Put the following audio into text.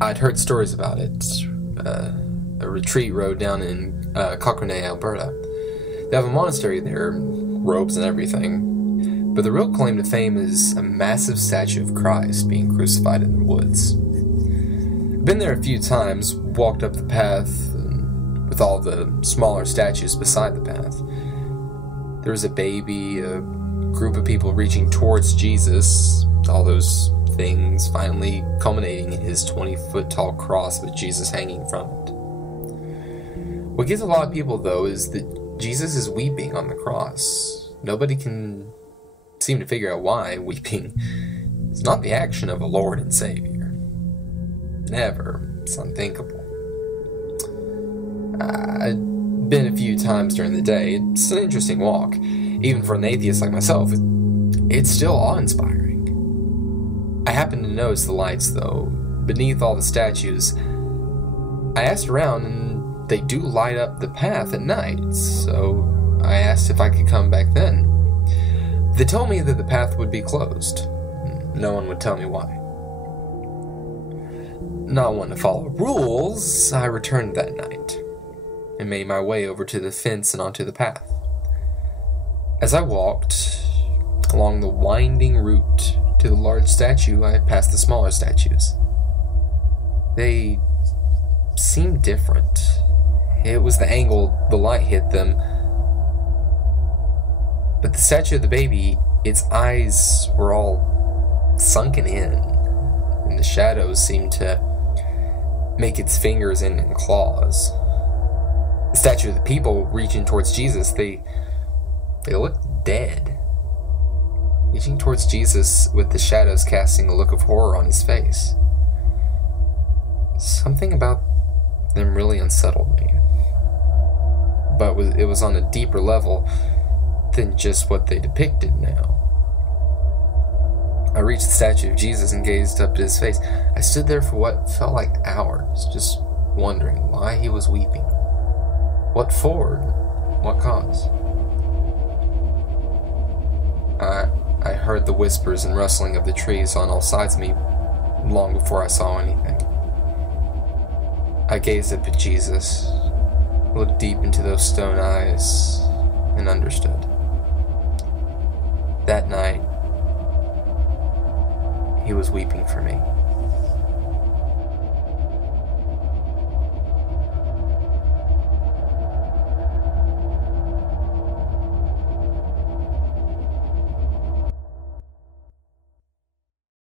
I'd heard stories about it. A retreat road down in Cochrane, Alberta. They have a monastery there, robes and everything. But the real claim to fame is a massive statue of Christ being crucified in the woods. I've been there a few times, walked up the path with all the smaller statues beside the path. There was a baby, a group of people reaching towards Jesus, all those things finally culminating in his 20-foot tall cross with Jesus hanging from it. What gets a lot of people, though, is that Jesus is weeping on the cross. Nobody can seem to figure out why weeping is not the action of a Lord and Savior. Never. It's unthinkable. I've been a few times during the day. It's an interesting walk. Even for an atheist like myself, it's still awe-inspiring. I happen to notice the lights, though, beneath all the statues. I asked around, and they do light up the path at night, so I asked if I could come back then. They told me that the path would be closed. No one would tell me why. Not one to follow rules, I returned that night and made my way over to the fence and onto the path. As I walked along the winding route to the large statue, I passed the smaller statues. They seemed different. It was the angle the light hit them. But the statue of the baby, its eyes were all sunken in, and the shadows seemed to make its fingers and claws. The statue of the people reaching towards Jesus, they looked dead. Reaching towards Jesus with the shadows casting a look of horror on his face. Something about them really unsettled me. But it was on a deeper level than just what they depicted now. I reached the statue of Jesus and gazed up at his face. I stood there for what felt like hours, just wondering why he was weeping. What for? What cause? I heard the whispers and rustling of the trees on all sides of me long before I saw anything. I gazed up at Jesus, looked deep into those stone eyes, and understood. That night, he was weeping for me.